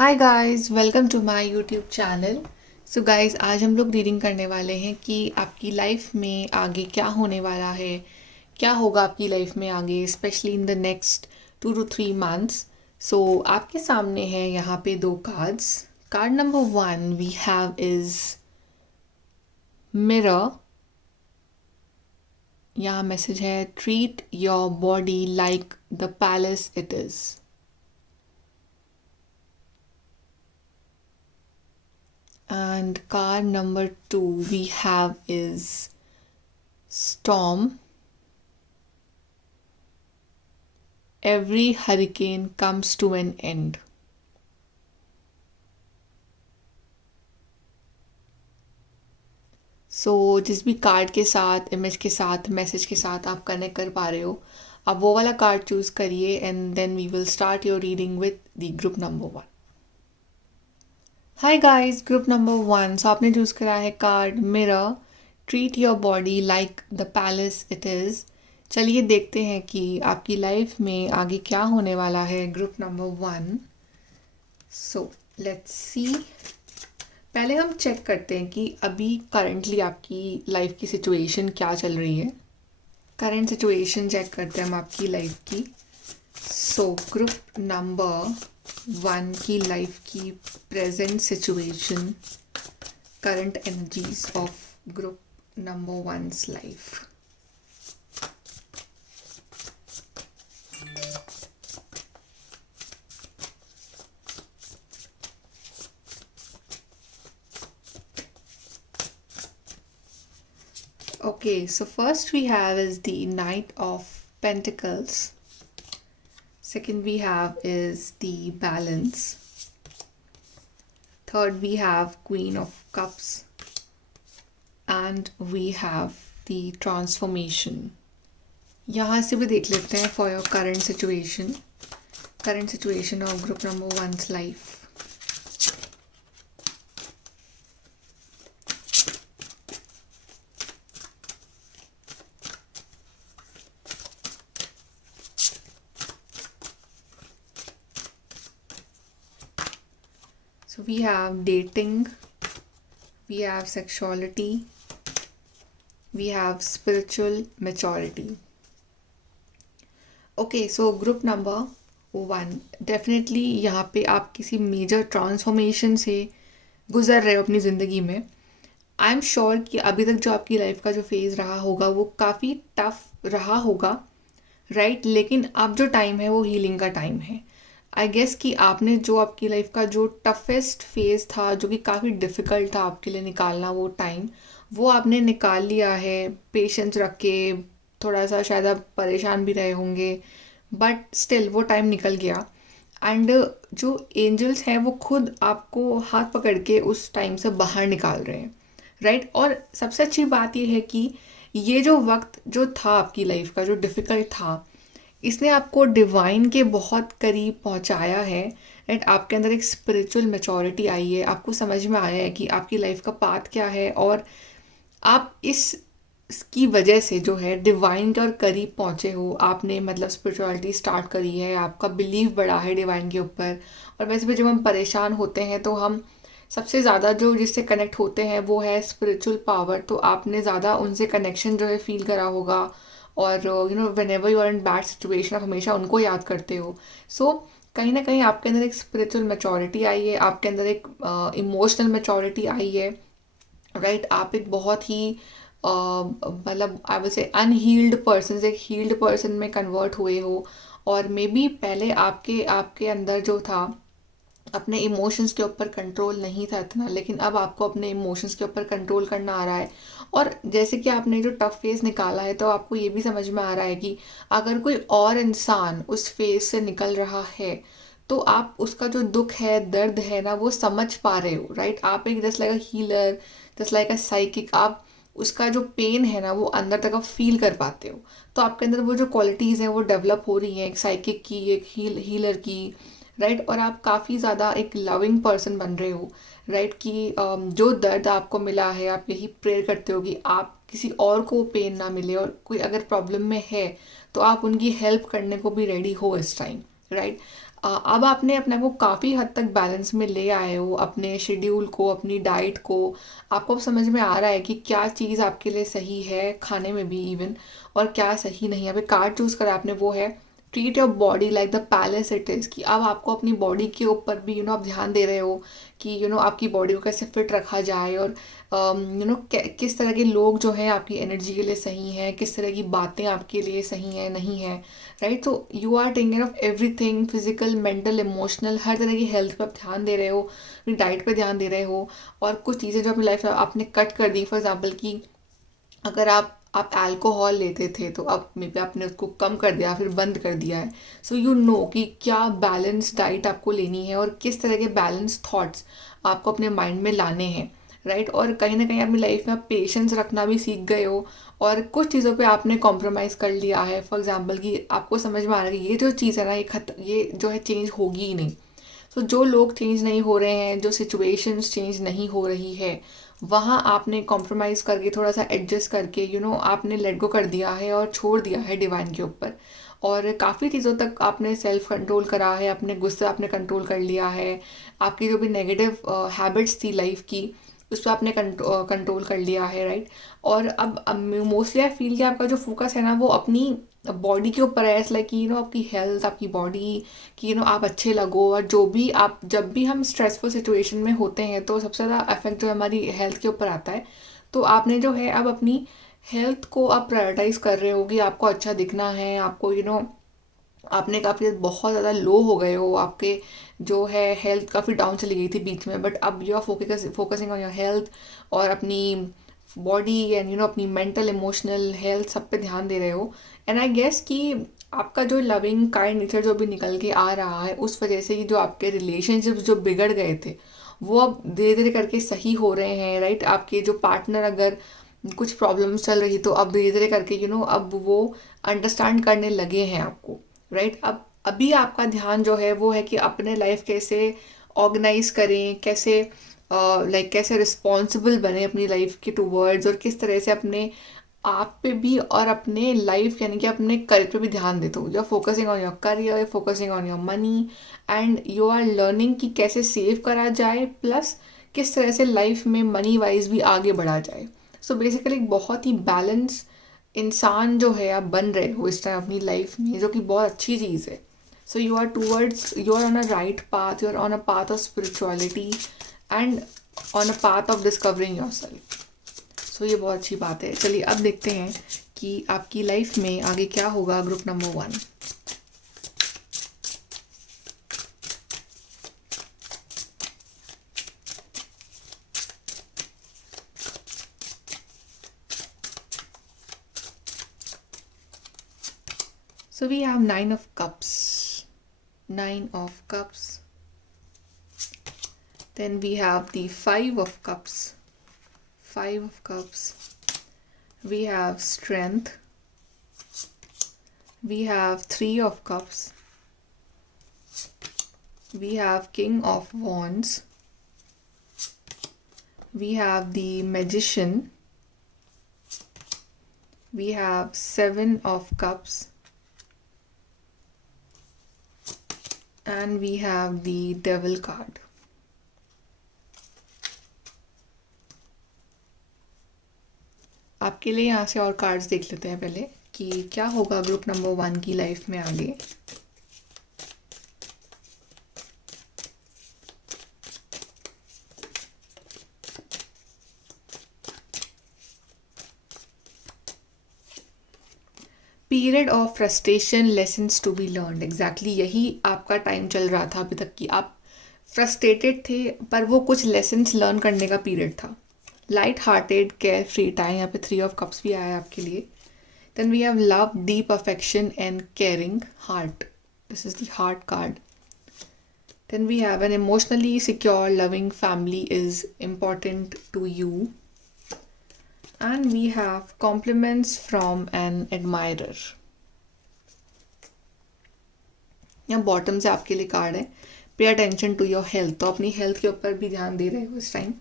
Hi guys, welcome to my YouTube channel. So guys, आज हम लोग रीडिंग करने वाले हैं कि आपकी लाइफ में आगे क्या होने वाला है, क्या होगा आपकी लाइफ में आगे, specially in the next 2 to 3 months। So आपके सामने है यहाँ पे दो cards. Card number 1 we have is mirror. यहाँ मैसेज है, treat your body like the palace it is. And card number 2 we have is storm. Every hurricane comes to an end. जिस भी कार्ड के साथ, इमेज के साथ, message के साथ आप कनेक्ट कर पा रहे हो, आप वो वाला कार्ड चूज करिए and then we will start your reading with the group number 1। Hi guys, group number 1। आपने चूज करा है card mirror, treat your body like the palace it is. चलिए देखते हैं कि आपकी लाइफ में आगे क्या होने वाला है, ग्रुप नंबर 1। Let's see. पहले हम चेक करते हैं कि अभी करंटली आपकी लाइफ की सिचुएशन क्या चल रही है। करंट सिचुएशन चेक करते हैं हम आपकी लाइफ की। ग्रुप नंबर 1 की लाइफ की present situation, current energies of group number 1's life. Okay, so first we have is the Knight of Pentacles. Second we have is the Balance. Third we have Queen of Cups. And we have the Transformation. यहाँ से भी देख लेते हैं for your current situation of group number 1's life. So we have dating, we have sexuality, we have spiritual maturity. Okay, so group number 1, definitely यहाँ पे आप किसी मेजर ट्रांसफॉर्मेशन से गुजर रहे हो अपनी ज़िंदगी में। आई एम श्योर कि अभी तक जो आपकी लाइफ का जो फेज़ रहा होगा वो काफ़ी टफ रहा होगा, राइट? लेकिन अब जो टाइम है वो हीलिंग का टाइम है। आई गेस कि आपने जो आपकी लाइफ का जो टफेस्ट फेज़ था, जो कि काफ़ी डिफ़िकल्ट था आपके लिए निकालना वो टाइम, वो आपने निकाल लिया है पेशेंस रख के। थोड़ा सा शायद आप परेशान भी रहे होंगे, बट स्टिल वो टाइम निकल गया। एंड जो एंजल्स हैं वो खुद आपको हाथ पकड़ के उस टाइम से बाहर निकाल रहे हैं, राइट? और सबसे अच्छी बात ये है कि ये जो वक्त जो था आपकी लाइफ का, जो डिफ़िकल्ट था, इसने आपको डिवाइन के बहुत करीब पहुंचाया है। एंड आपके अंदर एक स्पिरिचुअल मैच्योरिटी आई है, आपको समझ में आया है कि आपकी लाइफ का पाथ क्या है, और आप इसकी वजह से जो है डिवाइन के और करीब पहुंचे हो। आपने मतलब स्पिरिचुअलिटी स्टार्ट करी है, आपका बिलीव बढ़ा है डिवाइन के ऊपर। और वैसे भी जब हम परेशान होते हैं तो हम सबसे ज़्यादा जो जिससे कनेक्ट होते हैं वो है स्पिरिचुअल पावर। तो आपने ज़्यादा उनसे कनेक्शन जो है फील करा होगा, और whenever you are in bad situation आप हमेशा उनको याद करते हो। कहीं ना कहीं आपके अंदर एक स्पिरिचुअल मैच्योरिटी आई है, आपके अंदर एक इमोशनल मैच्योरिटी आई है, राइट? आप एक बहुत ही मतलब I will say unhealed person से एक हील्ड पर्सन में कन्वर्ट हुए हो। और मे बी पहले आपके आपके अंदर जो था, अपने इमोशंस के ऊपर कंट्रोल नहीं था इतना, लेकिन अब आपको अपने इमोशंस के ऊपर कंट्रोल करना आ रहा है। और जैसे कि आपने जो टफ फेज़ निकाला है, तो आपको ये भी समझ में आ रहा है कि अगर कोई और इंसान उस फेज़ से निकल रहा है तो आप उसका जो दुख है, दर्द है ना, वो समझ पा रहे हो, राइट? आप एक जस्ट लाइक अ हीलर, जस्ट लाइक अ साइकिक, आप उसका जो पेन है ना वो अंदर तक आप फील कर पाते हो। तो आपके अंदर वो जो क्वालिटीज़ हैं वो डेवलप हो रही हैं, एक साइकिक की, एक हीलर की, राइट? और आप काफ़ी ज़्यादा एक लविंग पर्सन बन रहे हो, राइट? कि जो दर्द आपको मिला है, आप यही प्रेयर करते हो कि आप किसी और को पेन ना मिले, और कोई अगर प्रॉब्लम में है तो आप उनकी हेल्प करने को भी रेडी हो इस टाइम, राइट? अब आपने अपने आप को काफ़ी हद तक बैलेंस में ले आए हो, अपने शेड्यूल को, अपनी डाइट को। आपको अब समझ में आ रहा है कि क्या चीज़ आपके लिए सही है खाने में भी इवन, और क्या सही नहीं है। अभी कार्ड चूज़ करा आपने, वो है treat your body like the palace it is. कि अब आपको अपनी बॉडी के ऊपर भी आप ध्यान दे रहे हो कि आपकी बॉडी को कैसे फिट रखा जाए, और किस तरह के लोग जो हैं आपकी एनर्जी के लिए सही हैं, किस तरह की बातें आपके लिए सही हैं नहीं हैं, राइट। तो you are taking care of everything, physical, mental, emotional, हर तरह की हेल्थ पे आप ध्यान दे रहे हो, अपनी डाइट पे ध्यान दे रहे हो। और कुछ चीज़ें जो अपनी लाइफ में आपने कट कर दी, फॉर एग्जाम्पल कि अगर आप अल्कोहल लेते थे तो अब मे बी आपने उसको कम कर दिया, फिर बंद कर दिया है। सो यू नो कि क्या बैलेंस डाइट आपको लेनी है और किस तरह के बैलेंस थॉट्स आपको अपने माइंड में लाने हैं, राइट। और कहीं ना कहीं अपनी लाइफ में आप पेशेंस रखना भी सीख गए हो, और कुछ चीज़ों पे आपने कॉम्प्रोमाइज़ कर लिया है। फॉर एग्जाम्पल कि आपको समझ में आ रहा है कि ये जो चीज़ है ना, ये जो है चेंज होगी ही नहीं। सो जो लोग चेंज नहीं हो रहे हैं, जो सिचुएशंस चेंज नहीं हो रही है, वहाँ आपने कॉम्प्रोमाइज़ करके, थोड़ा सा एडजस्ट करके आपने लेट गो कर दिया है और छोड़ दिया है डिवाइन के ऊपर। और काफ़ी चीज़ों तक आपने सेल्फ कंट्रोल करा है, अपने गुस्से आपने कंट्रोल कर लिया है, आपकी जो भी नेगेटिव हैबिट्स थी लाइफ की, उस पर आपने कंट्रोल कर लिया है, राइट। और अब मोस्टली आई फील कि आपका जो फोकस है ना, वो अपनी बॉडी के ऊपर है। इट्स लाइक कि आपकी हेल्थ, आपकी बॉडी, कि आप अच्छे लगो। और जो भी आप, जब भी हम स्ट्रेसफुल सिचुएशन में होते हैं तो सबसे ज़्यादा इफेक्ट जो हमारी हेल्थ के ऊपर आता है। तो आपने जो है अब अपनी हेल्थ को आप प्रायोरिटाइज कर रहे हो कि आपको अच्छा दिखना है, आपको आपने काफ़ी बहुत ज़्यादा लो हो गए हो, आपके जो है हेल्थ काफ़ी डाउन चली गई थी बीच में, बट अब you are focusing on your health और अपनी बॉडी एंड अपनी मेंटल, इमोशनल हेल्थ, सब पे ध्यान दे रहे हो। एंड आई गेस कि आपका जो लविंग काइंड नेचर जो भी निकल के आ रहा है, उस वजह से ही जो आपके रिलेशनशिप्स जो बिगड़ गए थे, वो अब धीरे धीरे करके सही हो रहे हैं, राइट। आपके जो पार्टनर अगर कुछ प्रॉब्लम्स चल रही तो अब धीरे धीरे करके अब वो अंडरस्टैंड करने लगे हैं आपको, राइट। अब अभी आपका ध्यान जो है वो है कि अपने लाइफ कैसे ऑर्गेनाइज करें, कैसे कैसे रिस्पॉन्सिबल बने अपनी लाइफ के टूवर्ड्स, और किस तरह से अपने आप पे भी और अपने लाइफ यानी कि अपने करियर पे भी ध्यान देते हो। You are focusing on your career, focusing on your money, and you are learning कि कैसे सेव करा जाए, प्लस किस तरह से लाइफ में मनी वाइज भी आगे बढ़ा जाए। सो बेसिकली एक बहुत ही बैलेंस इंसान जो है आप बन रहे हो इस टाइम अपनी लाइफ में, जो कि बहुत अच्छी चीज़ है। So you are on a right path, you are on a path of spirituality and on a path of discovering your self. So ये बहुत अच्छी बात है। चलिए अब देखते हैं कि आपकी लाइफ में आगे क्या होगा। Group number 1। So we have 9 of cups. 9 of cups. Then we have the 5 of cups. 5 of cups. We have strength. We have 3 of cups. We have King of Wands. We have the Magician. We have 7 of Cups. And we have the Devil card. आपके लिए यहाँ से और cards देख लेते हैं पहले कि क्या होगा ग्रुप नंबर 1 की लाइफ में आगे। Period of frustration, lessons to be learned. Exactly यही आपका टाइम चल रहा था अभी तक कि आप फ्रस्ट्रेटेड थे, पर वो कुछ लेसन्स लर्न करने का पीरियड था। Light hearted, care free time. यहाँ पे 3 ऑफ कप्स भी आया है आपके लिए। Then we have love, deep affection and caring heart. This is the heart card. Then we have an emotionally secure loving family is important to you. And we have compliments from an admirer. यहाँ bottom से आपके लिए card है, pay attention to your health. तो अपनी health के ऊपर भी ध्यान दे रहे हो इस टाइम।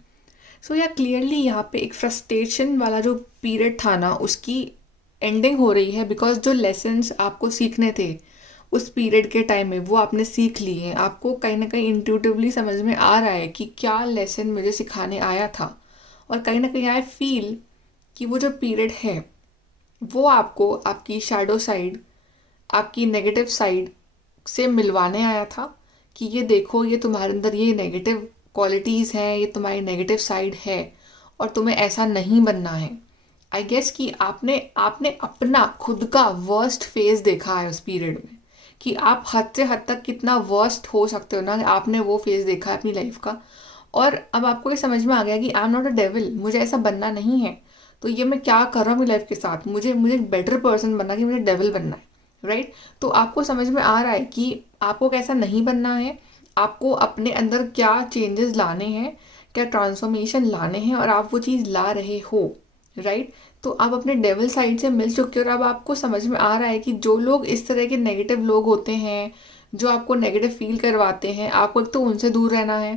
सो या क्लियरली यहाँ पे एक फ्रस्ट्रेशन वाला जो पीरियड था ना, उसकी एंडिंग हो रही है, बिकॉज जो लेसन्स आपको सीखने थे उस पीरियड के टाइम में वो आपने सीख ली है, आपको कहीं ना कहीं इंट्यूटिवली समझ में आ रहा है कि क्या लेसन मुझे सिखाने आया था। और कहीं ना कहीं आई फील कि वो जो पीरियड है वो आपको आपकी शैडो साइड, आपकी नेगेटिव साइड से मिलवाने आया था कि ये देखो, ये तुम्हारे अंदर ये नेगेटिव क्वालिटीज़ हैं, ये तुम्हारी नेगेटिव साइड है और तुम्हें ऐसा नहीं बनना है। आई गेस कि आपने आपने अपना खुद का वर्स्ट फेज देखा है उस पीरियड में, कि आप हद से हद तक कितना वर्स्ट हो सकते हो ना, आपने वो फेज देखा है अपनी लाइफ का। और अब आपको ये समझ में आ गया कि I am not a devil, मुझे ऐसा बनना नहीं है। तो ये मैं क्या कर रहा हूँ अपनी लाइफ के साथ, मुझे मुझे एक बेटर पर्सन बनना कि मुझे डेविल बनना है, राइट। तो आपको समझ में आ रहा है कि आपको कैसा नहीं बनना है, आपको अपने अंदर क्या चेंजेस लाने हैं, क्या ट्रांसफॉर्मेशन लाने हैं, और आप वो चीज़ ला रहे हो, राइट। तो आप अपने डेविल साइड से मिल चुके हो और अब आपको समझ में आ रहा है कि जो लोग इस तरह के नेगेटिव लोग होते हैं, जो आपको नेगेटिव फील करवाते हैं, आपको एक तो उनसे दूर रहना है,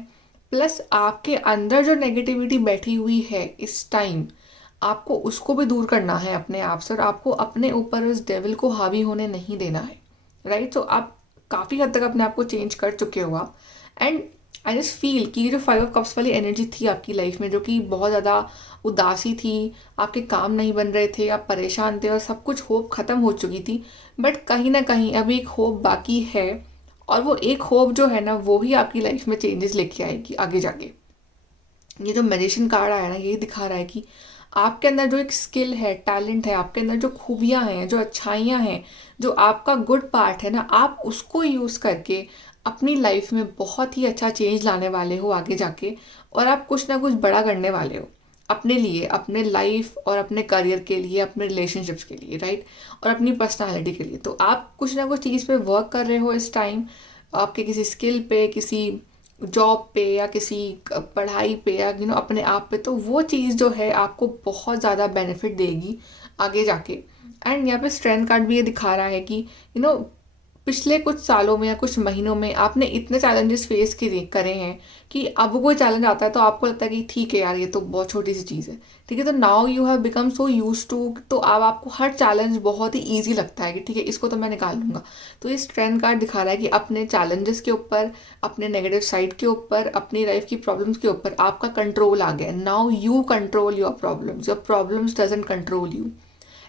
प्लस आपके अंदर जो नेगेटिविटी बैठी हुई है इस टाइम, आपको उसको भी दूर करना है अपने आप से, और आपको अपने ऊपर उस डेविल को हावी होने नहीं देना है, राइट। तो आप काफ़ी हद तक अपने आप को चेंज कर चुके हो आप। एंड आई जस्ट फील कि ये जो 5 ऑफ कप्स वाली एनर्जी थी आपकी लाइफ में, जो कि बहुत ज़्यादा उदासी थी, आपके काम नहीं बन रहे थे, आप परेशान थे और सब कुछ होप ख़त्म हो चुकी थी, बट कहीं ना कहीं अभी एक होप बाकी है। और वो एक होप जो है ना, वो ही आपकी लाइफ में चेंजेस लेके आएगी आगे जाके। ये जो मैजिशियन कार्ड आया ना, ये दिखा रहा है कि आपके अंदर जो एक स्किल है, टैलेंट है, आपके अंदर जो खूबियाँ हैं, जो अच्छाइयाँ हैं, जो आपका गुड पार्ट है ना, आप उसको यूज़ करके अपनी लाइफ में बहुत ही अच्छा चेंज लाने वाले हो आगे जाके। और आप कुछ ना कुछ बड़ा करने वाले हो अपने लिए, अपने लाइफ और अपने करियर के लिए, अपने रिलेशनशिप्स के लिए, राइट, और अपनी पर्सनालिटी के लिए। तो आप कुछ ना कुछ चीज़ पे वर्क कर रहे हो इस टाइम, आपके किसी स्किल पे, किसी जॉब पे, या किसी पढ़ाई पे, या अपने आप पे। तो वो चीज़ जो है आपको बहुत ज़्यादा बेनिफिट देगी आगे जाके। एंड यहाँ पे स्ट्रेंथ कार्ड भी ये दिखा रहा है कि पिछले कुछ सालों में या कुछ महीनों में आपने इतने चैलेंजेस फेस करे हैं कि अब कोई चैलेंज आता है तो आपको लगता है कि ठीक है यार, ये तो बहुत छोटी सी चीज़ है, ठीक है। तो now you have become so used to, तो अब आपको हर चैलेंज बहुत ही ईजी लगता है कि ठीक है, इसको तो मैं निकाल लूँगा। तो ये स्ट्रेंथ कार्ड दिखा रहा है कि अपने चैलेंजेस के ऊपर, अपने नेगेटिव साइड के ऊपर, अपनी लाइफ की प्रॉब्लम्स के ऊपर आपका कंट्रोल आ गया। Now you control your problems doesn't control you.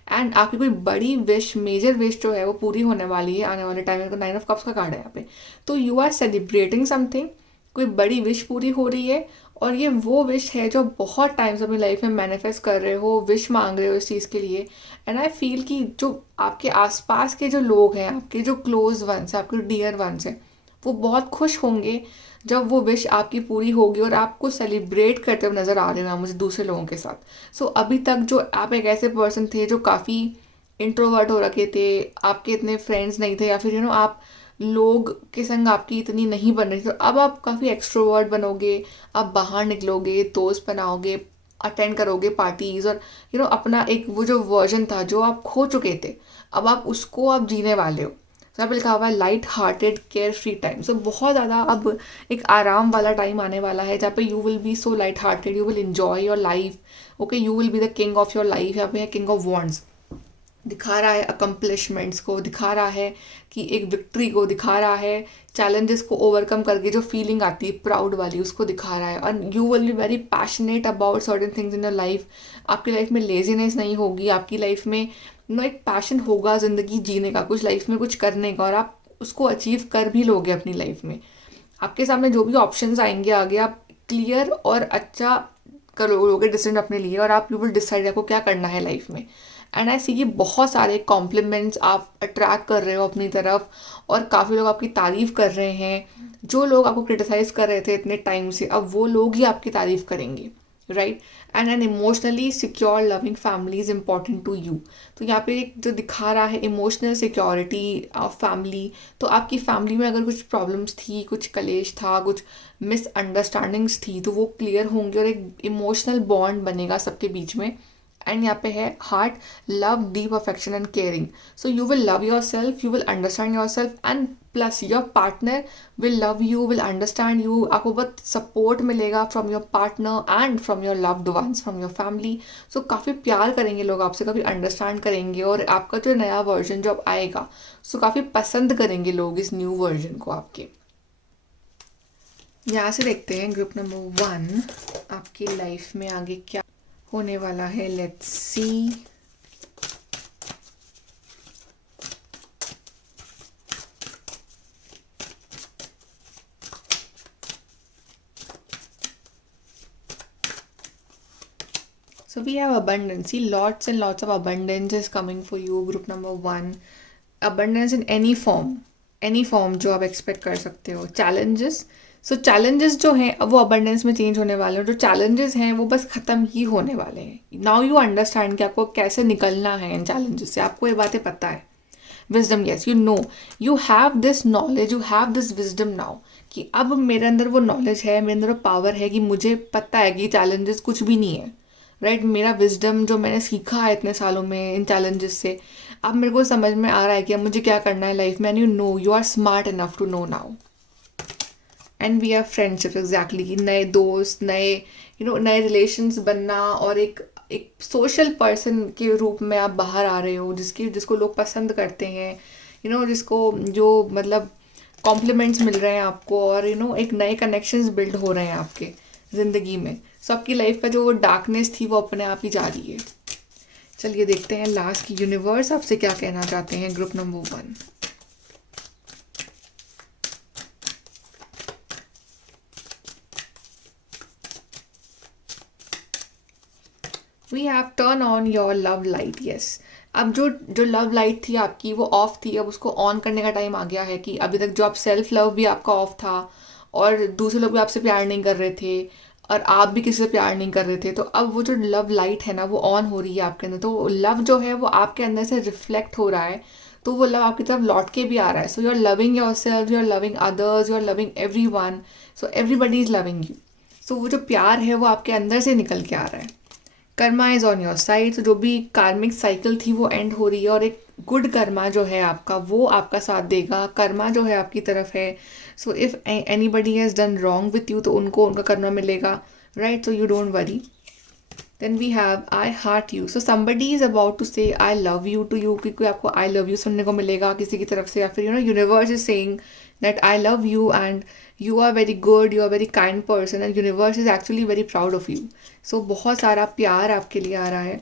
And आपकी कोई बड़ी विश, मेजर विश जो है वो पूरी होने वाली है आने वाले टाइम में। 9 ऑफ कप्स का कार्ड है यहाँ पे। तो यू आर सेलिब्रेटिंग समथिंग, कोई बड़ी विश पूरी हो रही है, और ये वो विश है जो बहुत टाइम से अपनी लाइफ में मैनिफेस्ट कर रहे हो, विश मांग रहे हो इस चीज़ के लिए। एंड आई फील कि जो आपके आसपास के जो लोग हैं, आपके जो क्लोज वंस हैं, आपके डियर वंस हैं, वो बहुत खुश होंगे जब वो विश आपकी पूरी होगी और आपको सेलिब्रेट करते हुए नज़र आ रहे हैं मुझे दूसरे लोगों के साथ। सो अभी तक जो आप एक ऐसे पर्सन थे जो काफ़ी इंट्रोवर्ट हो रखे थे, आपके इतने फ्रेंड्स नहीं थे, या फिर आप लोग के संग आपकी इतनी नहीं बन रही थी, तो अब आप काफ़ी एक्सट्रोवर्ट बनोगे, आप बाहर निकलोगे, दोस्त बनाओगे, अटेंड करोगे पार्टीज, और अपना एक वो जो वर्जन था जो आप खो चुके थे, अब आप उसको आप जीने वाले हो। तो यहाँ पे लिखा हुआ है light hearted care free time. So बहुत ज़्यादा अब एक आराम वाला टाइम आने वाला है, जहाँ पे you will be so light hearted, you will enjoy your life. Okay, you will be the king of your life. यहाँ पे किंग ऑफ वॉन्ड्स दिखा रहा है, अकम्पलिशमेंट्स को दिखा रहा है, कि एक विक्ट्री को दिखा रहा है, चैलेंजेस को ओवरकम करके जो फीलिंग आती है प्राउड वाली, उसको दिखा रहा है। और you will be very passionate about certain things in your life. आपकी लाइफ में लेजीनेस नहीं होगी, आपकी लाइफ में एक पैशन होगा ज़िंदगी जीने का, कुछ लाइफ में कुछ करने का, और आप उसको अचीव कर भी लोगे अपनी लाइफ में। आपके सामने जो भी ऑप्शंस आएंगे आगे, आप क्लियर और अच्छा करोगे डिसीजन अपने लिए, और आप यू विल डिसाइड आपको क्या करना है लाइफ में। एंड आई सी कि बहुत सारे कॉम्प्लीमेंट्स आप अट्रैक्ट कर रहे हो अपनी तरफ, और काफ़ी लोग आपकी तारीफ़ कर रहे हैं। जो लोग आपको क्रिटिसाइज कर रहे थे इतने टाइम से, अब वो लोग ही आपकी तारीफ़ करेंगे, right. And an emotionally secure loving family is important to you. तो यहाँ पे एक जो दिखा रहा है इमोशनल सिक्योरिटी ऑफ फैमिली, तो आपकी फैमिली में अगर कुछ प्रॉब्लम्स थी, कुछ कलेश था, कुछ मिसअंडरस्टैंडिंग्स थी, तो वो क्लियर होंगी और एक इमोशनल बॉन्ड बनेगा सबके बीच में। एंड यहाँ पे है heart, love, deep affection and caring. So you will love your self, you will understand your self, and plus your partner will love you, will understand you. आपको बहुत सपोर्ट मिलेगा from your partner and from your loved ones, from your family. So काफ़ी प्यार करेंगे लोग आपसे, काफ़ी understand करेंगे, और आपका जो नया वर्जन जो अब आएगा सो काफ़ी पसंद करेंगे लोग इस न्यू वर्जन को आपके. यहाँ से देखते हैं ग्रुप नंबर 1 आपकी लाइफ में आगे क्या होने वाला है. Let's see. So we have abundance. See, lots and lots of abundance is coming for you. Group number 1. Abundance in any form. Any form जो आप expect कर सकते हो. Challenges. So challenges जो हैं अब वो abundance में change होने वाले हैं. जो challenges हैं वो बस ख़त्म ही होने वाले हैं. Now you understand कि आपको कैसे निकलना है इन challenges से. आपको ये बातें पता है. Wisdom, yes, you know. You have this knowledge, you have this wisdom now. कि अब मेरे अंदर वो knowledge है, मेरे अंदर वो power है कि मुझे पता है कि challenges कुछ भी नहीं है. राइट मेरा विजडम जो मैंने सीखा है इतने सालों में इन चैलेंजेस से, अब मेरे को समझ में आ रहा है कि अब मुझे क्या करना है लाइफ में. And you are smart enough to know now. And we have friendship, exactly. नए दोस्त, नए नए रिलेशंस बनना, और एक सोशल पर्सन के रूप में आप बाहर आ रहे हो जिसको लोग पसंद करते हैं. जिसको जो मतलब कॉम्प्लीमेंट्स मिल रहे हैं आपको, और एक नए कनेक्शंस बिल्ड हो रहे हैं आपके ज़िंदगी में. सो आपकी लाइफ का जो डार्कनेस थी वो अपने आप ही जा रही है. चलिए देखते हैं लास्ट की यूनिवर्स आपसे क्या कहना चाहते हैं. Group number 1. We have turn on your love light. Yes, अब जो लव लाइट थी आपकी वो ऑफ थी, अब उसको ऑन करने का टाइम आ गया है. कि अभी तक जो आप सेल्फ लव भी आपका ऑफ था, और दूसरे लोग भी आपसे प्यार नहीं कर रहे थे, और आप भी किसी से प्यार नहीं कर रहे थे, तो अब वो जो लव लाइट है ना वो ऑन हो रही है आपके अंदर. तो लव जो है वो आपके अंदर से रिफ्लेक्ट हो रहा है, तो वो लव आपकी तरफ लौट के भी आ रहा है. So you are loving your self, you are loving others, you are loving every one. So everybody is loving you. So वो जो प्यार है वो आपके अंदर से निकल के आ रहा है. Karma is on your side. तो जो भी कार्मिक साइकिल थी वो एंड हो रही है, और एक गुड कर्मा जो है आपका वो आपका साथ देगा. कर्मा जो है आपकी तरफ है. So if anybody has done wrong with you तो उनको उनका कर्मा मिलेगा. Right, so you don't worry. Then we have I heart you. So somebody is about to say I love you to you, क्योंकि आपको आई लव यू सुनने को मिलेगा किसी की तरफ से, या फिर universe is saying that I love you and you are very good, you are very kind person, and universe is actually very proud of you. So बहुत सारा प्यार आपके लिए आ रहा है.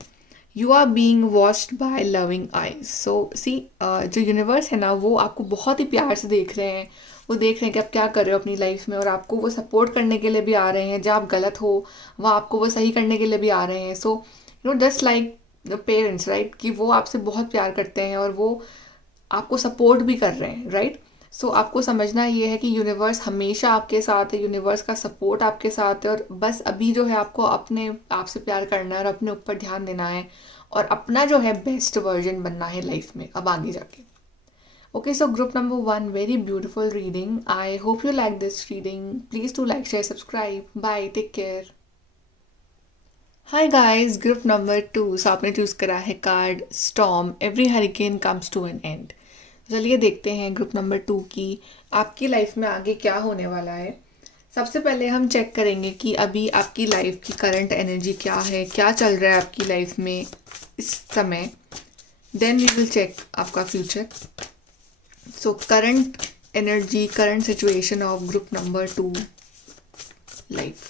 You are being watched by loving eyes. So see, जो universe है ना वो आपको बहुत ही प्यार से देख रहे हैं. वो देख रहे हैं कि आप क्या कर रहे हो अपनी लाइफ में, और आपको वो सपोर्ट करने के लिए भी आ रहे हैं. जब आप गलत हो वहाँ आपको वो सही करने के लिए भी आ रहे हैं. So just like the parents, right, कि वो आपसे बहुत प्यार करते हैं और वो आपको सपोर्ट भी कर रहे हैं. राइट, सो आपको समझना ये है कि यूनिवर्स हमेशा आपके साथ है, यूनिवर्स का सपोर्ट आपके साथ है, और बस अभी जो है आपको अपने आप से प्यार करना है और अपने ऊपर ध्यान देना है, और अपना जो है बेस्ट वर्जन बनना है लाइफ में अब आगे जाके. Okay, so group number 1, very beautiful reading. I hope you like this reading. Please do like, share, subscribe. Bye, take care. Hi guys, group number 2. So आपने चूज करा है card storm. Every hurricane comes to an end. चलिए देखते हैं group number 2 की आपकी life में आगे क्या होने वाला है. सबसे पहले हम चेक करेंगे कि अभी आपकी लाइफ की करंट एनर्जी क्या है, क्या चल रहा है आपकी लाइफ में इस समय. देन वी विल चेक आपका future. So current energy, current situation of group number 2 life.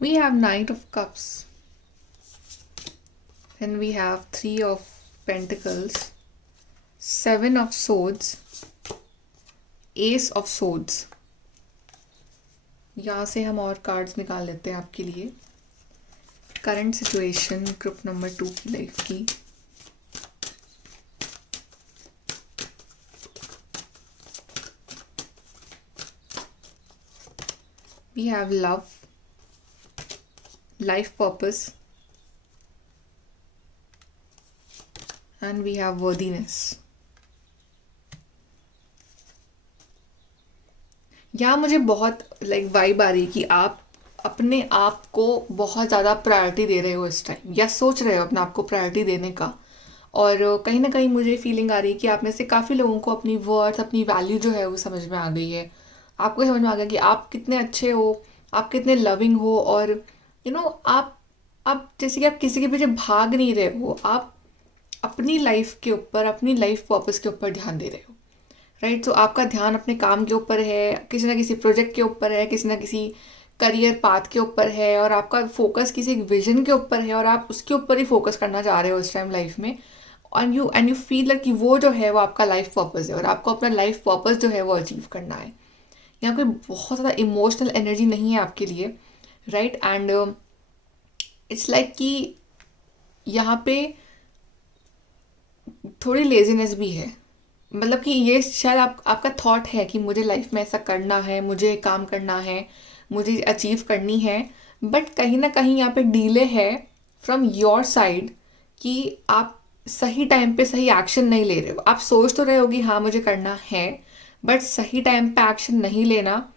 We have Knight of Cups. Then we have 3 of Pentacles, 7 of Swords, Ace of Swords. यहाँ से हम और कार्ड्स निकाल लेते हैं आपके लिए. करंट सिचुएशन ग्रुप नंबर 2 की लाइफ की. We have love, life purpose, and we have worthiness. यहाँ मुझे बहुत लाइक वाइब आ रही है कि आप अपने आप को बहुत ज़्यादा प्रायोरिटी दे रहे हो इस टाइम, या सोच रहे हो अपने आप को प्रायोरिटी देने का। और कहीं ना कहीं मुझे फीलिंग आ रही है कि आप में से काफ़ी लोगों को अपनी वर्थ, अपनी वैल्यू जो है वो समझ में आ गई है। आपको समझ में आ गया कि आप कितने अच्छे हो, आप कितने लविंग हो, और आप जैसे कि आप किसी के पीछे भाग नहीं रहे हो, आप अपनी लाइफ के ऊपर, अपनी लाइफ पर्पस के ऊपर ध्यान दे रहे हो। राइट, तो आपका ध्यान अपने काम के ऊपर है, किसी ना किसी प्रोजेक्ट के ऊपर है, किसी ना किसी करियर पाथ के ऊपर है, और आपका फोकस किसी एक विजन के ऊपर है, और आप उसके ऊपर ही फोकस करना चाह रहे हो इस टाइम लाइफ में। एंड यू फील कि वो जो है वो आपका लाइफ पर्पस है, और आपको अपना लाइफ पर्पस जो है वो अचीव करना है। यहाँ कोई बहुत ज़्यादा इमोशनल एनर्जी नहीं है आपके लिए। राइट, एंड इट्स लाइक कि यहाँ पे थोड़ी लेजीनेस भी है। मतलब कि ये शायद आपका थॉट है कि मुझे लाइफ में ऐसा करना है, मुझे काम करना है, मुझे अचीव करनी है, बट कहीं ना कहीं यहाँ पे डीले है फ्रॉम योर साइड, कि आप सही टाइम पे सही एक्शन नहीं ले रहे हो। आप सोच तो रहे हो कि हाँ मुझे करना है, बट सही टाइम पे एक्शन नहीं लेना।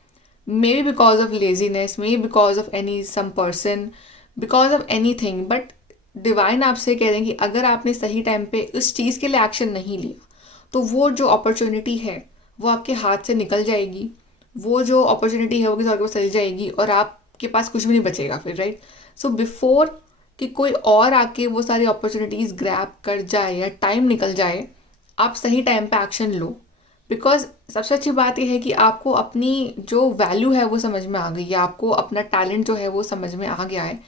Maybe because of laziness, maybe because of any some person, because of anything, but divine आपसे कह रहे हैं कि अगर आपने सही टाइम पे उस चीज़ के लिए एक्शन नहीं लिया, तो वो जो अपॉर्चुनिटी है वो आपके हाथ से निकल जाएगी। वो जो अपॉर्चुनिटी है वो किसी और के पास चली जाएगी, और आपके पास कुछ भी नहीं बचेगा फिर। राइट, सो बिफोर कि कोई और आके वो सारी अपॉर्चुनिटीज़ ग्रैब कर जाए या टाइम निकल जाए, आप सही टाइम पे एक्शन लो। बिकॉज सबसे अच्छी बात यह है कि आपको अपनी जो वैल्यू है वो समझ में आ गई है, आपको अपना टैलेंट जो है वो समझ में आ गया है।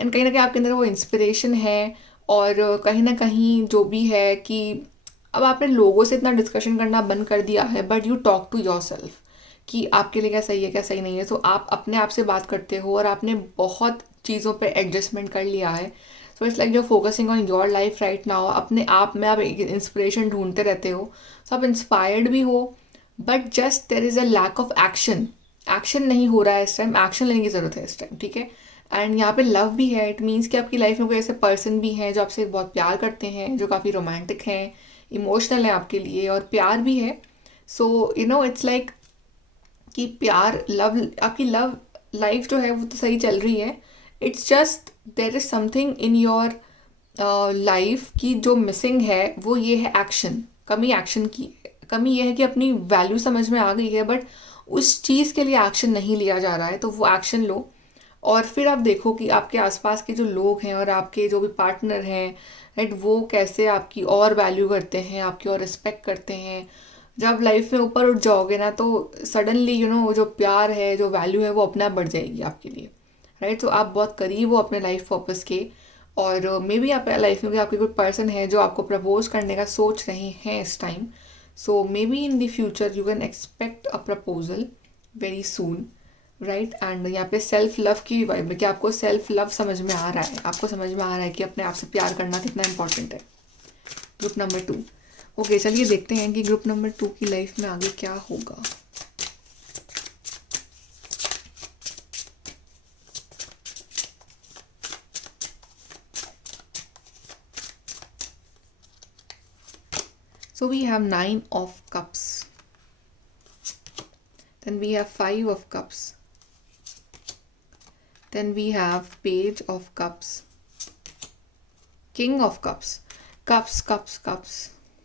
एंड कहीं ना कहीं आपके अंदर वो इंस्पिरेशन है। और कहीं ना कहीं जो भी है कि अब आपने लोगों से इतना डिस्कशन करना बंद कर दिया है, but you talk to yourself कि आपके लिए क्या सही है क्या सही नहीं है। सो आप अपने आप से बात करते हो, और आपने बहुत चीज़ों पे एडजस्टमेंट कर लिया है। So it's like you focusing on your life right now. अपने आप में आप एक इंस्पिरेशन ढूंढते रहते हो, सो आप इंस्पायर्ड भी हो, but just there is a lack of action. Action नहीं हो रहा है इस टाइम, एक्शन लेने की ज़रूरत है इस टाइम। ठीक है, एंड यहाँ पे लव भी है। इट मीन्स कि आपकी लाइफ में कोई ऐसे पर्सन भी हैं जो आपसे बहुत प्यार करते हैं, जो काफ़ी रोमांटिक हैं, इमोशनल है आपके लिए, और प्यार भी है। सो इट्स लाइक कि प्यार, लव, आपकी लव लाइफ जो है वो तो सही चल रही है। It's just there is something in your life की जो मिसिंग है, वो ये है एक्शन। कमी एक्शन की कमी ये है कि अपनी वैल्यू समझ में आ गई है, बट उस चीज़ के लिए एक्शन नहीं लिया जा रहा है। तो वो एक्शन लो, और फिर आप देखो कि आपके आसपास के जो लोग हैं और आपके जो भी पार्टनर हैं, राइट, वो कैसे आपकी और वैल्यू करते हैं, आपकी और रिस्पेक्ट करते हैं। जब लाइफ में ऊपर उठ जाओगे ना, तो सडनली वो जो प्यार है, जो वैल्यू है, वो अपना बढ़ जाएगी आपके लिए। राइट, तो आप बहुत करीब हो अपने लाइफ पर्पस के। और मे बी आप लाइफ में आपके कोई पर्सन है जो आपको प्रपोज करने का सोच रहे हैं इस time. So may be in the future you can expect a proposal very soon. Right, and यहाँ पे सेल्फ लव की वाइब है कि आपको सेल्फ लव समझ में आ रहा है, आपको समझ में आ रहा है कि अपने आप से प्यार करना कितना इंपॉर्टेंट है। Group number 2। ओके, चलिए देखते हैं कि ग्रुप नंबर 2 की लाइफ में आगे क्या होगा। So we have 9 of cups. Then we have 5 of cups. Then we have page of cups. King of cups. Cups.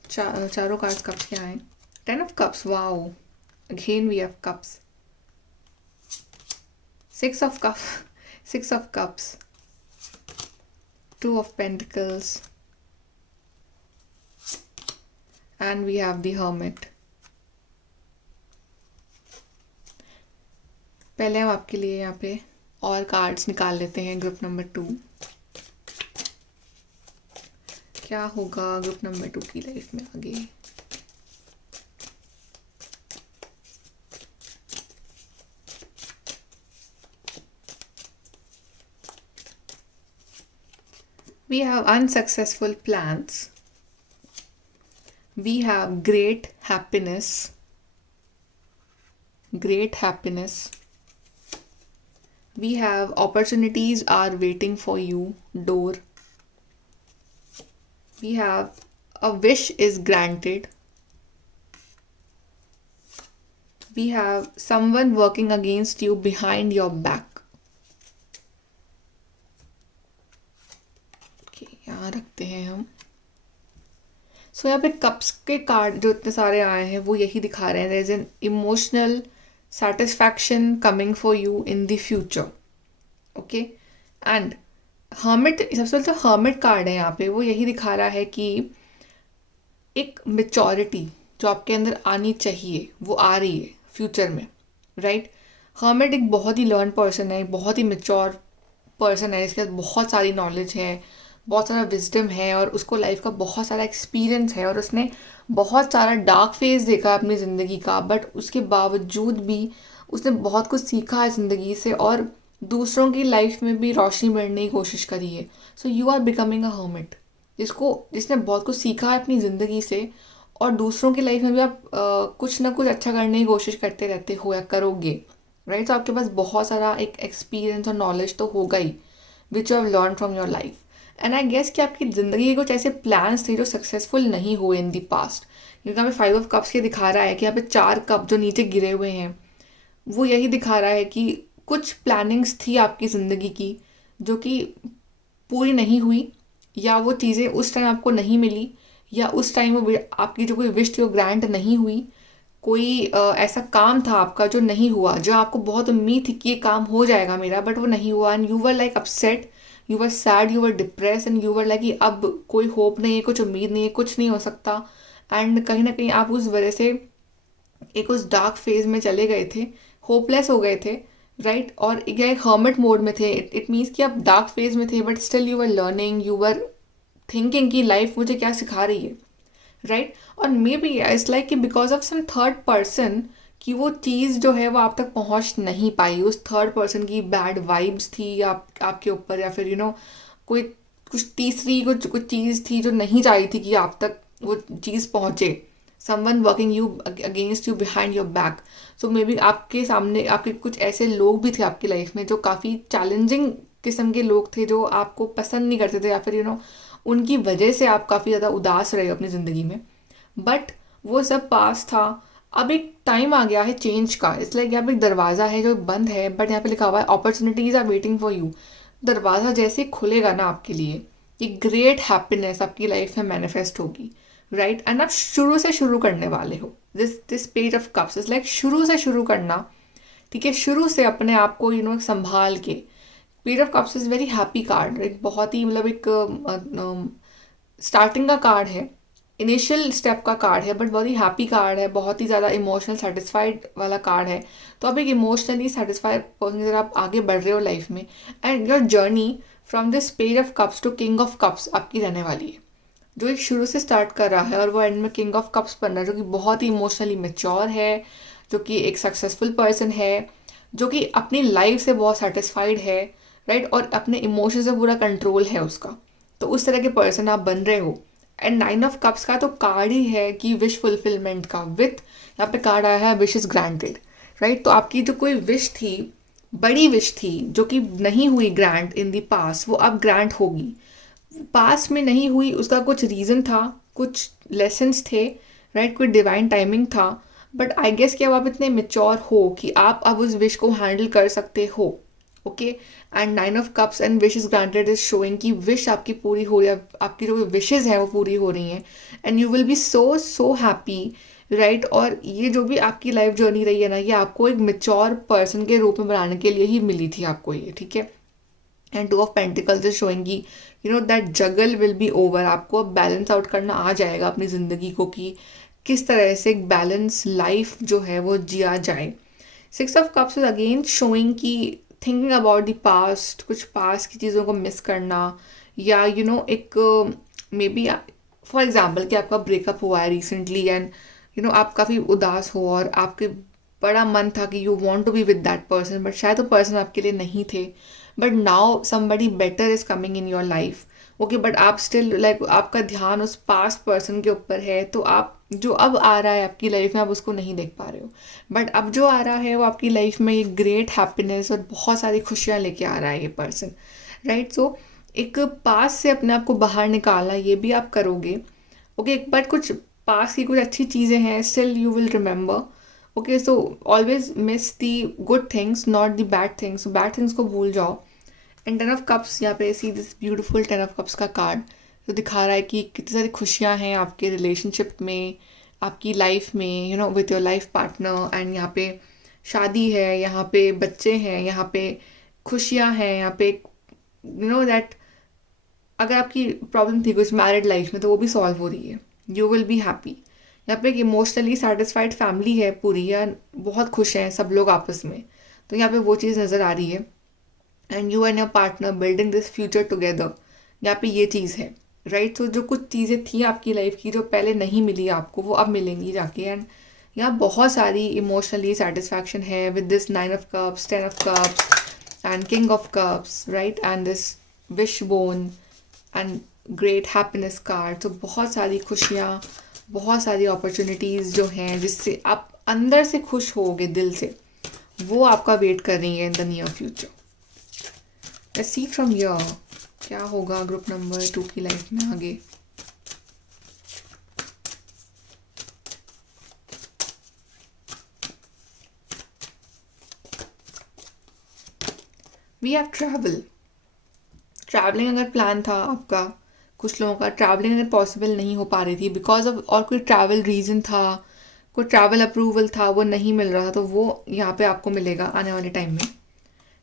चारों कार्ड्स कप्स क्या हैं? 10 of cups. Wow. Again we have cups. 6 of cups. 6 of cups. 2 of pentacles. And we have the hermit. पहले हम आपके लिए यहाँ पे और कार्ड्स निकाल लेते हैं ग्रुप नंबर 2। क्या होगा ग्रुप नंबर 2 की लाइफ में आगे? We have unsuccessful plans. We have great happiness. We have opportunities are waiting for you, door. We have a wish is granted. we have someone working against you behind your back. Okay, यहाँ रखते हैं हम. सो यहाँ पे cups के card जो इतने सारे आए हैं वो यही दिखा रहे हैं, there is an emotional satisfaction coming for you in the future. Okay. And hermit, सबसे पहले तो हर्मिट कार्ड है यहाँ पे, वो यही दिखा रहा है कि एक मेचोरिटी जो आपके अंदर आनी चाहिए वो आ रही है फ्यूचर में, राइट. हर्मिट एक बहुत ही लर्न पर्सन है, बहुत ही मेच्योर पर्सन है, इसके पास बहुत सारी नॉलेज है, बहुत सारा विजडम है और उसको लाइफ का बहुत सारा एक्सपीरियंस है और उसने बहुत सारा डार्क फेज देखा अपनी ज़िंदगी का, बट उसके बावजूद भी उसने बहुत कुछ सीखा है ज़िंदगी से और दूसरों की लाइफ में भी रोशनी भरने की कोशिश करी है. So you are becoming a hermit, जिसने बहुत कुछ सीखा है अपनी ज़िंदगी से और दूसरों की लाइफ में भी आप कुछ ना कुछ अच्छा करने की कोशिश करते रहते हो या करोगे, राइट. तो आपके पास बहुत सारा एक एक्सपीरियंस और नॉलेज तो होगा ही which you have learn from your life. And I guess कि आपकी ज़िंदगी के कुछ ऐसे प्लान्स थे जो सक्सेसफुल नहीं हुए इन दी पास्ट, क्योंकि यहाँ पे 5 ऑफ कप्स के दिखा रहा है कि यहाँ पे 4 कप जो नीचे गिरे हुए हैं वो यही दिखा रहा है कि कुछ प्लानिंग्स थी आपकी ज़िंदगी की जो कि पूरी नहीं हुई, या वो चीज़ें उस टाइम आपको नहीं मिली, या उस टाइम वो आपकी जो कोई विश थी वो ग्रांट नहीं हुई. कोई ऐसा काम था आपका जो नहीं हुआ, जो आपको बहुत उम्मीद थी कि ये काम हो जाएगा मेरा, बट वो नहीं हुआ. And you were like upset, you were sad, you were depress and you were like कि अब कोई होप नहीं है, कुछ उम्मीद नहीं है, कुछ नहीं हो सकता. एंड कहीं ना कहीं आप उस वजह से एक उस डार्क फेज में चले गए थे, होपलेस हो गए थे, राइट. और एक हर्मिट मोड में थे. इट मीन्स कि आप डार्क फेज में थे but still you were learning, you were thinking कि लाइफ मुझे क्या सिखा रही है, राइट. और मे बी इट्स लाइक कि because of some third person कि वो चीज़ जो है वो आप तक पहुंच नहीं पाई, उस थर्ड पर्सन की बैड वाइब्स थी आपके ऊपर, या फिर कोई कुछ तीसरी कुछ चीज़ थी जो नहीं चाहिए थी कि आप तक वो चीज़ पहुंचे. Someone working you against you behind your back. So may be आपके सामने आपके कुछ ऐसे लोग भी थे आपकी लाइफ में जो काफ़ी चैलेंजिंग किस्म के लोग थे, जो आपको पसंद नहीं करते थे, या फिर उनकी वजह से आप काफ़ी ज़्यादा उदास रहे अपनी ज़िंदगी में. बट वो सब पास था. अब एक टाइम आ गया है चेंज का. इट्स लाइक यहाँ पे एक दरवाज़ा है जो बंद है, बट यहाँ पे लिखा हुआ है opportunities are waiting for you. दरवाज़ा जैसे ही खुलेगा ना आपके लिए, एक ग्रेट हैप्पीनेस आपकी लाइफ में मैनिफेस्ट होगी, राइट. एंड आप शुरू से शुरू करने वाले हो. This page of cups is like शुरू से शुरू करना, ठीक है. शुरू से अपने आप को संभाल के. Page of cups is very happy card, एक बहुत ही मतलब एक स्टार्टिंग का कार्ड है, इनिशियल स्टेप का कार्ड है, बट बहुत ही हैप्पी कार्ड है, बहुत ही ज़्यादा इमोशनल सेटिस्फाइड वाला कार्ड है. तो आप एक इमोशनली सेटिस्फाइड पर्सन की तरह आप आगे बढ़ रहे हो लाइफ में. And your journey from this page of cups to king of cups आपकी रहने वाली है, जो एक शुरू से स्टार्ट कर रहा है और वो एंड में किंग ऑफ कप्स बन रहा है, जो कि बहुत ही इमोशनली मेच्योर है, जो कि एक सक्सेसफुल पर्सन है, जो कि अपनी लाइफ से बहुत सेटिस्फाइड है, राइट. और अपने इमोशन से पूरा कंट्रोल है उसका. तो उस तरह के पर्सन आप बन रहे हो. एंड 9 ऑफ कप्स का तो कार्ड ही है कि विश फुलफिलमेंट का. विथ यहाँ पे कार्ड आया है विश इज ग्रांटेड, राइट. तो आपकी जो कोई विश थी, बड़ी विश थी जो कि नहीं हुई ग्रांट इन दी पास, वो अब ग्रांट होगी. पास में नहीं हुई, उसका कुछ रीज़न था, कुछ लेसन्स थे, राइट. कोई डिवाइन टाइमिंग था. बट आई गेस कि अब आप इतने मेच्योर हो कि आप अब उस विश को हैंडल कर सकते हो, okay. And 9 of cups and wish is granted is showing कि विश आपकी पूरी हो रही है, आपकी जो विशेज़ हैं वो पूरी हो रही हैं. And you will be so happy, right. और ये जो भी आपकी लाइफ जर्नी रही है ना, ये आपको एक मेच्योर पर्सन के रूप में बनाने के लिए ही मिली थी आपको ये, ठीक है. And 2 of pentacles is showing कि that juggle will be over. आपको अब बैलेंस आउट करना आ जाएगा अपनी ज़िंदगी को कि किस तरह से एक बैलेंस लाइफ जो है वो जिया जाए. 6 of cups is again showing कि थिंकिंग अबाउट द पास्ट, कुछ पास्ट की चीज़ों को मिस करना, या एक मे बी फॉर एग्जाम्पल कि आपका ब्रेकअप हुआ है रिसेंटली एंड आप काफ़ी उदास हो और आपके बड़ा मन था कि you want to be with that person, but शायद वो पर्सन आपके लिए नहीं थे. But now somebody better is coming in your life, okay. But आप स्टिल लाइक आपका ध्यान उस पास्ट पर्सन के ऊपर है, तो आप जो अब आ रहा है आपकी लाइफ में आप उसको नहीं देख पा रहे हो. बट अब जो आ रहा है वो आपकी लाइफ में एक ग्रेट हैप्पीनेस और बहुत सारी खुशियाँ लेके आ रहा है ये पर्सन, राइट. सो एक पास से अपने आप को बाहर निकालना, ये भी आप करोगे, ओके. बट कुछ पास की कुछ अच्छी चीज़ें हैं, still you will remember, okay, so always miss the good things not the bad things, bad things को भूल जाओ। एंड टेन ऑफ कप्स, यहाँ पे see this beautiful ten of cups का कार्ड जो दिखा रहा है कि कितनी सारी खुशियाँ हैं आपके रिलेशनशिप में, आपकी लाइफ में, you know with your life partner. And यहाँ पे शादी है, यहाँ पे बच्चे हैं, यहाँ पे खुशियाँ हैं, यहाँ पे यू नो दैट अगर आपकी प्रॉब्लम थी कुछ मैरिड लाइफ में तो वो भी सॉल्व हो रही है, यू विल बी हैप्पी। यहाँ पे एक इमोशनली सेटिस्फाइड फैमिली है पूरी, या बहुत खुश हैं सब लोग आपस में, तो यहाँ पे वो चीज़ नज़र आ रही है। And you and your partner building this future together, यहाँ पे ये चीज़ है, राइट। तो जो कुछ चीज़ें थी आपकी लाइफ की जो पहले नहीं मिली आपको, वो अब मिलेंगी जाके। एंड यहाँ बहुत सारी इमोशनली सेटिस्फैक्शन है with this 9 of cups, 10 of cups and king of cups, right, and this wish bone and great happiness card. तो बहुत सारी खुशियाँ, बहुत सारी अपॉर्चुनिटीज़ जो हैं जिससे आप अंदर से खुश होगे दिल से, वो आपका वेट कर रही है in the near future. Let's see from here क्या होगा ग्रुप नंबर 2 की लाइफ में आगे। वी हैव ट्रैवलिंग अगर प्लान था आपका, कुछ लोगों का ट्रैवलिंग अगर पॉसिबल नहीं हो पा रही थी बिकॉज ऑफ और कोई ट्रैवल रीज़न था, कोई ट्रैवल अप्रूवल था, वो नहीं मिल रहा था, तो वो यहाँ पे आपको मिलेगा आने वाले टाइम में,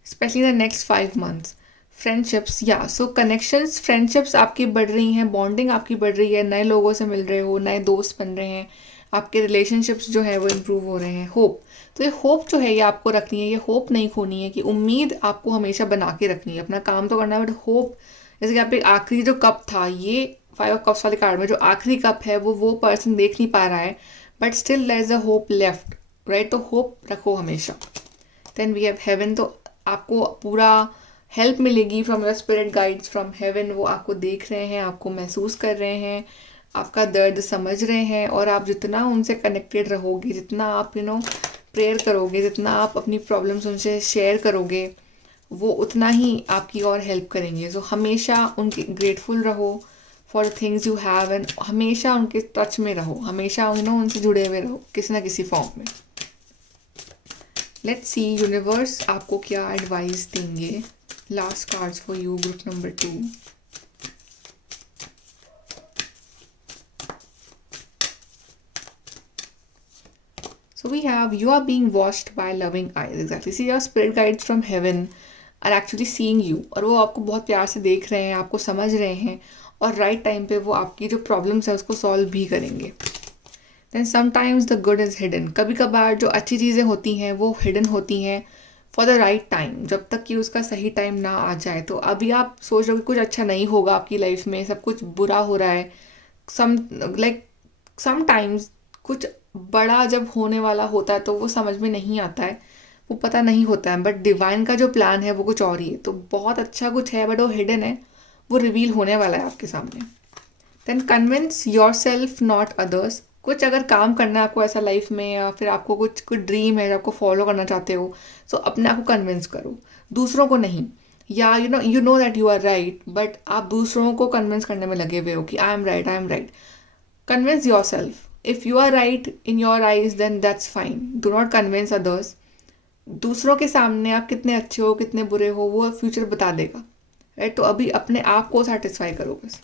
specially the next 5 months. Friendships, या सो कनेक्शंस, फ्रेंडशिप्स आपकी बढ़ रही हैं, बॉन्डिंग आपकी बढ़ रही है, नए लोगों से मिल रहे हो, नए दोस्त बन रहे हैं, आपके रिलेशनशिप्स जो है वो इम्प्रूव हो रहे हैं। होप, तो ये होप जो है ये आपको रखनी है, ये होप नहीं खोनी है कि उम्मीद आपको हमेशा बना के रखनी है, अपना काम तो करना है बट होप, जैसे कि आप एक आखिरी जो कप था, ये 5 ऑफ कप्स वाले कार्ड में जो आखिरी कप है वो पर्सन देख नहीं पा रहा है, but still there is a hope left, right. तो होप रखो हमेशा। देन वी हैव हेवन, तो आपको पूरा हेल्प मिलेगी from your spirit guides from heaven, वो आपको देख रहे हैं, आपको महसूस कर रहे हैं, आपका दर्द समझ रहे हैं, और आप जितना उनसे कनेक्टेड रहोगे, जितना आप प्रेयर करोगे, जितना आप अपनी प्रॉब्लम्स उनसे शेयर करोगे, वो उतना ही आपकी और हेल्प करेंगे। सो हमेशा उनके ग्रेटफुल रहो for the things you have, and हमेशा उनके टच में रहो, हमेशा उनसे जुड़े हुए रहो किसी ना किसी फॉर्म में। लेट्स सी यूनिवर्स आपको क्या एडवाइस देंगे। Last cards for you group number 2। So we have, you are being watched by loving eyes. Exactly. See, your spirit guides from heaven are actually seeing you. और वो आपको बहुत प्यार से देख रहे हैं, आपको समझ रहे हैं, और राइट टाइम पे वो आपकी जो प्रॉब्लम्स है उसको सॉल्व भी करेंगे। Then sometimes the good is hidden. कभी कभार जो अच्छी चीज़ें होती हैं वो हिडन होती हैं फॉर द राइट टाइम, जब तक कि उसका सही टाइम ना आ जाए। तो अभी आप सोच रहे हो कि कुछ अच्छा नहीं होगा आपकी लाइफ में, सब कुछ बुरा हो रहा है, समटाइम्स कुछ बड़ा जब होने वाला होता है तो वो समझ में नहीं आता है, वो पता नहीं होता है, बट डिवाइन का जो प्लान है वो कुछ और ही है। तो बहुत अच्छा कुछ है बट वो हिडन है, वो रिवील होने वाला है आपके सामने। Then convince yourself not others. कुछ अगर काम करना है आपको ऐसा लाइफ में, या फिर आपको कुछ ड्रीम है जो आपको फॉलो करना चाहते हो, तो अपने आप को कन्विंस करो, दूसरों को नहीं। या you know that you are right, but आप दूसरों को कन्विंस करने में लगे हुए हो कि I am right, I am right. Convince yourself. If you are right in your eyes then that's fine, do not convince others. दूसरों के सामने आप कितने अच्छे हो कितने बुरे हो वो फ्यूचर बता देगा, राइट। तो अभी अपने आप को सेटिस्फाई करो बस।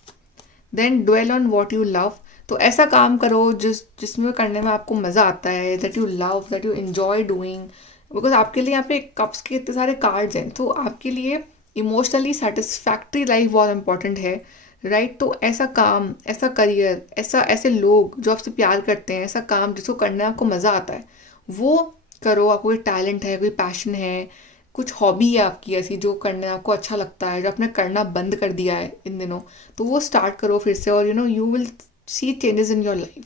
Then dwell on what you love. तो ऐसा काम करो जिसमें करने में आपको मज़ा आता है, that you love, that you enjoy doing, because आपके लिए यहाँ पे कप्स के इतने सारे कार्ड्स हैं, तो आपके लिए इमोशनली सेटिस्फैक्ट्री लाइफ बहुत इंपॉर्टेंट है, राइट। तो ऐसा काम, ऐसा करियर, ऐसे लोग जो आपसे प्यार करते हैं, ऐसा काम जिसको करने में आपको मज़ा आता है वो करो। आपको कोई टैलेंट है, कोई पैशन है, कुछ हॉबी है आपकी ऐसी जो करने आपको अच्छा लगता है, जो आपने करना बंद कर दिया है इन दिनों, तो वो स्टार्ट करो फिर से, और you will see changes in your life.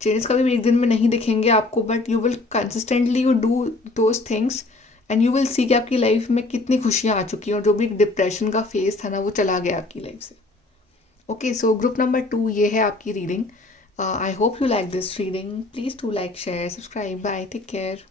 Changes कभी भी एक दिन में नहीं दिखेंगे आपको, but you will consistently you do those things and you will see कि आपकी लाइफ में कितनी खुशियाँ आ चुकी हैं, और जो भी डिप्रेशन का फेज था ना वो चला गया आपकी लाइफ से। ओके, सो ग्रुप नंबर 2 ये है आपकी reading. I hope you like this reading. Please do like, share, subscribe. Bye, take care.